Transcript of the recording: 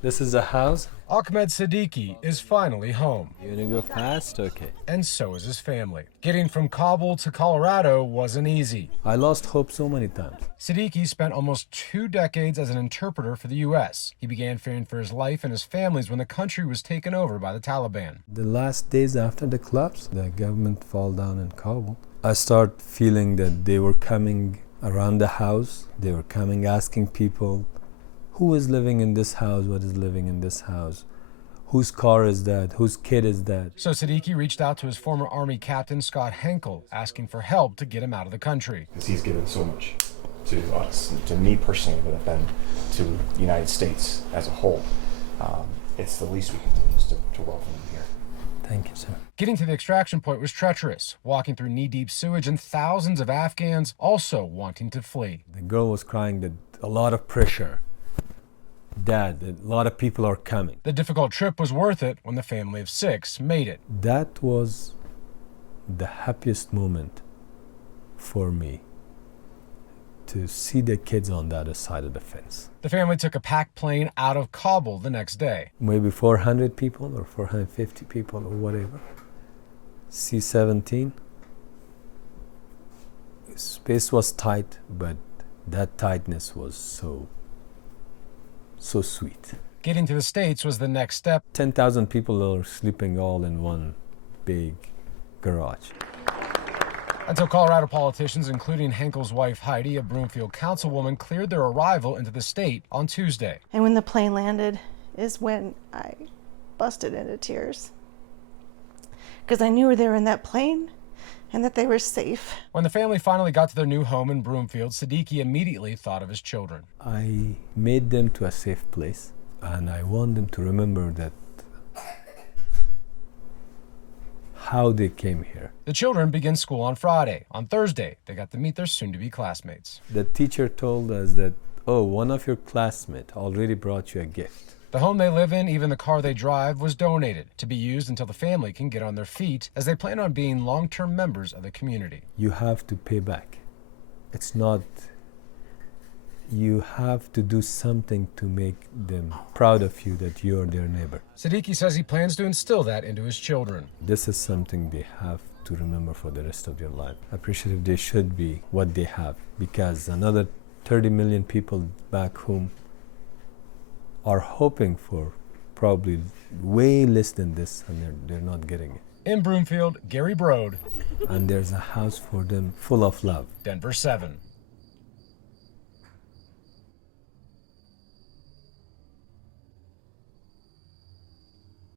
This is a house. Ahmed Siddiqui is finally home. You wanna go fast? Okay. And so is his family. Getting from Kabul to Colorado wasn't easy. I lost hope so many times. Siddiqui spent almost 2 decades as an interpreter for the U.S. He began fearing for his life and his family's when the country was taken over by the Taliban. The last days after the collapse, the government fall down in Kabul. I start feeling that they were coming around the house. They were coming asking people, who is living in this house? What is living in this house? Whose car is that? Whose kid is that? So Siddiqui reached out to his former Army captain, Scott Henkel, asking for help to get him out of the country. Because he's given so much to us, to me personally, but then to the United States as a whole. It's the least we can do is to welcome him here. Thank you, sir. Getting to the extraction point was treacherous, walking through knee-deep sewage and thousands of Afghans also wanting to flee. The girl was crying that a lot of pressure. Dad, a lot of people are coming. The difficult trip was worth it when the family of 6 made it. That was the happiest moment for me, to see the kids on the other side of the fence. The family took a packed plane out of Kabul the next day. Maybe 400 people or 450 people or whatever. C-17. Space was tight, but that tightness was so sweet. Getting to the States was the next step. 10,000 people are sleeping all in one big garage. Until Colorado politicians, including Henkel's wife Heidi, a Broomfield councilwoman, cleared their arrival into the state on Tuesday. And when the plane landed is when I busted into tears. Because I knew they were in that plane and that they were safe. When the family finally got to their new home in Broomfield, Siddiqui immediately thought of his children. I made them to a safe place, and I want them to remember that how they came here. The children begin school on Friday. On Thursday, they got to meet their soon-to-be classmates. The teacher told us that, oh, one of your classmates already brought you a gift. The home they live in, even the car they drive, was donated to be used until the family can get on their feet, as they plan on being long-term members of the community. You have to pay back. It's not, you have to do something to make them proud of you that you're their neighbor. Siddiqui says he plans to instill that into his children. This is something they have to remember for the rest of their life. Appreciative they should be what they have, because another 30 million people back home are hoping for probably way less than this, and they're not getting it. In Broomfield, Gary Brode. And there's a house for them full of love. Denver 7.